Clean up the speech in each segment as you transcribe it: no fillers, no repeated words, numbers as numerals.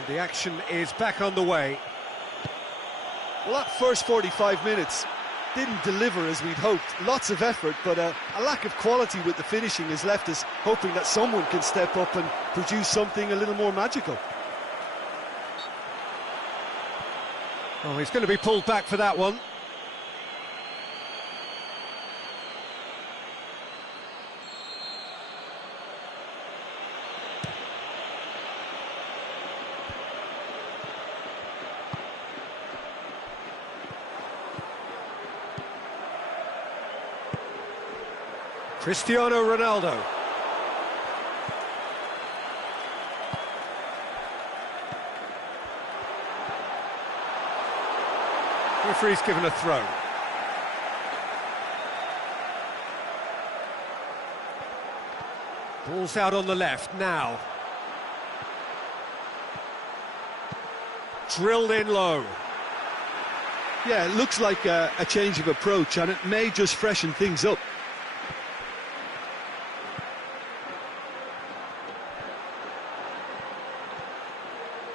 And the action is back on the way. Well, that first 45 minutes didn't deliver as we'd hoped. Lots of effort, but a lack of quality with the finishing has left us hoping that someone can step up and produce something a little more magical. Oh, he's going to be pulled back for that one. Cristiano Ronaldo. Referee's given a throw. Ball's out on the left now. Drilled in low. Yeah, it looks like a change of approach, and it may just freshen things up.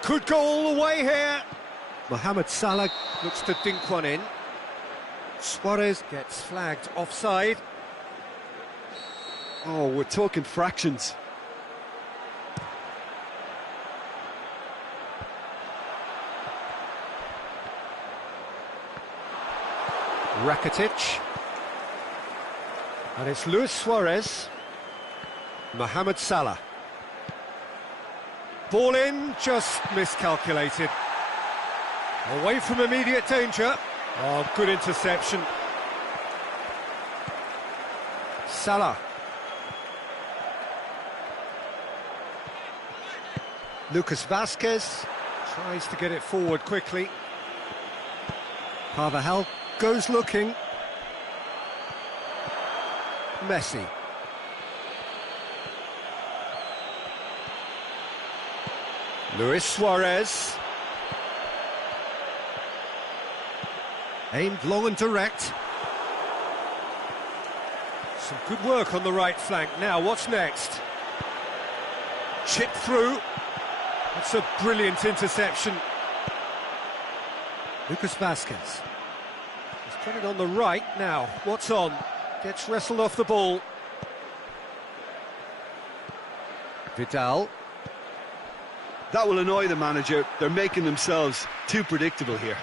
Could go all the way here. Mohamed Salah looks to dink one in. Suarez gets flagged offside. Oh, we're talking fractions. Rakitic. And it's Luis Suarez. Mohamed Salah. Ball in, just miscalculated. Away from immediate danger. Oh, good interception. Salah. Lucas Vazquez tries to get it forward quickly. Carvajal goes looking. Messi. Luis Suarez. Aimed long and direct. Some good work on the right flank. Now, what's next? Chip through. That's a brilliant interception. Lucas Vazquez. He's got it on the right. Now, what's on? Gets wrestled off the ball. Vidal. That will annoy the manager. They're making themselves too predictable here.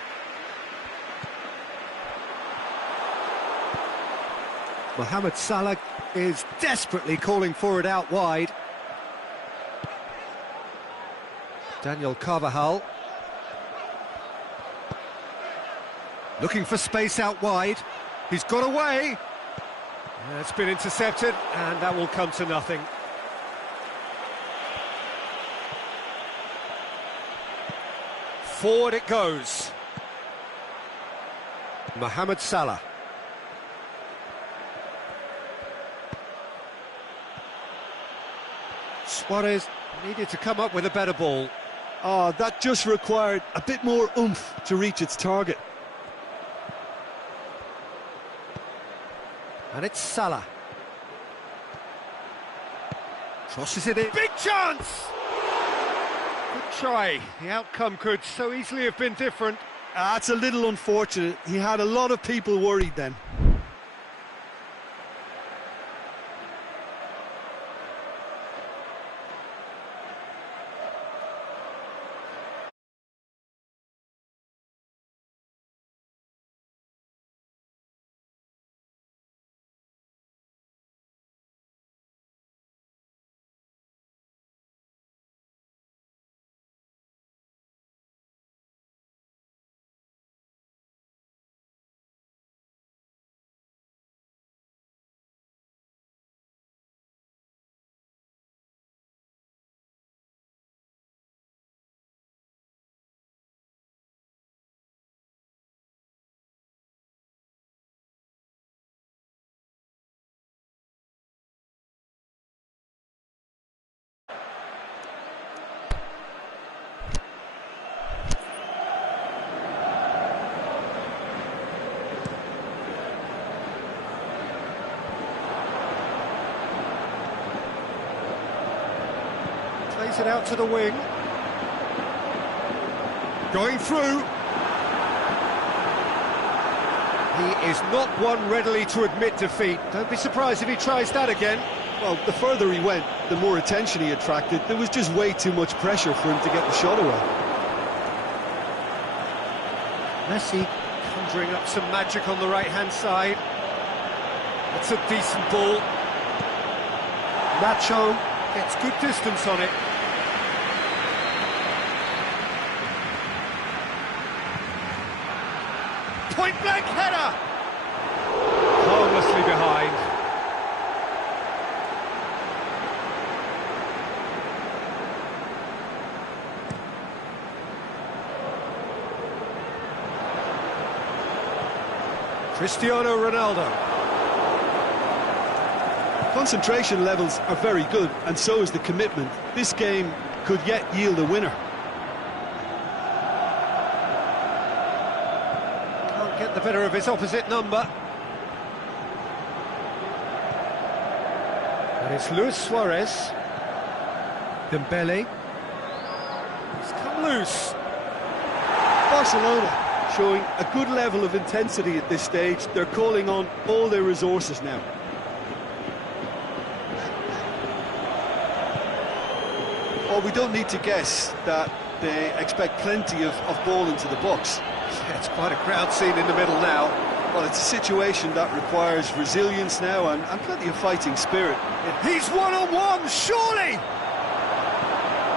Mohamed Salah is desperately calling for it out wide. Daniel Carvajal. Looking for space out wide. He's got away. It's been intercepted, and that will come to nothing. Forward it goes. Mohamed Salah. Suarez needed to come up with a better ball. Oh, that just required a bit more oomph to reach its target. And it's Salah. Crosses it in. Big chance! Good try. The outcome could so easily have been different. That's a little unfortunate. He had a lot of people worried then. Plays it out to the wing. Going through. He is not one readily to admit defeat. Don't be surprised if he tries that again. Well, the further he went, the more attention he attracted. There was just way too much pressure for him to get the shot away. Messi conjuring up some magic on the right-hand side. It's a decent ball. Nacho gets good distance on it. Point-blank header! Harmlessly behind. Cristiano Ronaldo. Concentration levels are very good, and so is the commitment. This game could yet yield a winner. Can't get the better of his opposite number. And it's Luis Suarez. Dembele. He's come loose. Barcelona showing a good level of intensity at this stage. They're calling on all their resources now. Well, we don't need to guess that they expect plenty of ball into the box. Yeah, it's quite a crowd scene in the middle now. Well, it's a situation that requires resilience now and plenty of fighting spirit. He's one-on-one, surely!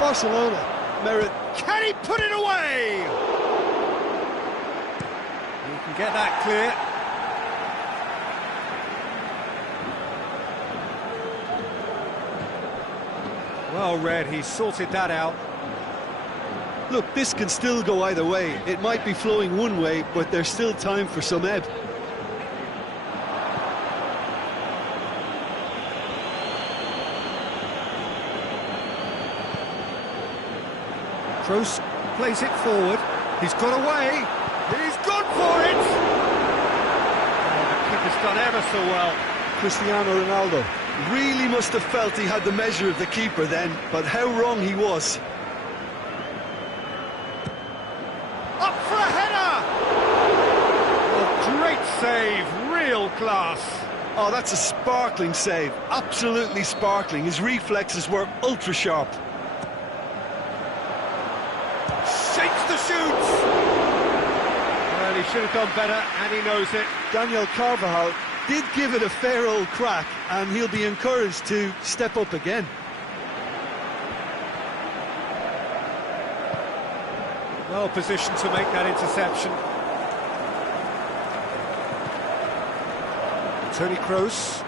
Barcelona merit. Can he put it away? You can get that clear. Well read, he sorted that out. Look, this can still go either way. It might be flowing one way, but there's still time for some ebb. Kroos plays it forward. He's got away. He's gone for it! Oh, the keeper's done ever so well. Cristiano Ronaldo really must have felt he had the measure of the keeper then, but how wrong he was. Up for a header! Oh, great save, real class. Oh, that's a sparkling save, absolutely sparkling. His reflexes were ultra sharp. Shakes the shoots! Well, he should have done better, and he knows it. Daniel Carvajal did give it a fair old crack, and he'll be encouraged to step up again. Well positioned to make that interception. Toni Kroos.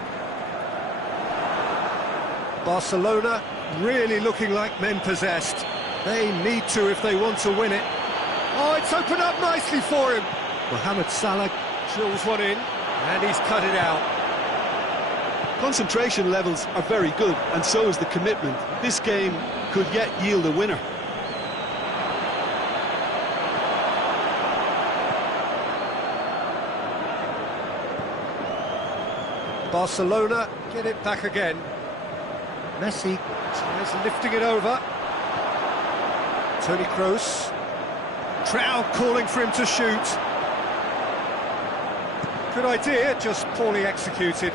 Barcelona really looking like men possessed. They need to if they want to win it. Oh, it's opened up nicely for him. Mohamed Salah drills one in, and he's cut it out. Concentration levels are very good, and so is the commitment. This game could yet yield a winner. Barcelona get it back again. Messi tries lifting it over. Toni Kroos. Crowd calling for him to shoot. Good idea, just poorly executed.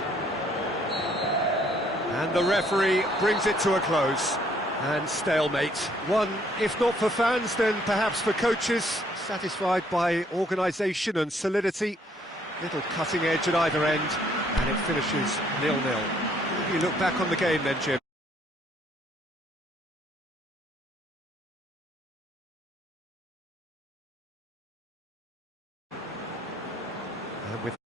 And the referee brings it to a close. And stalemate. One, if not for fans, then perhaps for coaches. Satisfied by organisation and solidity. Little cutting edge at either end. And it finishes 0-0. You look back on the game then, Jim. And with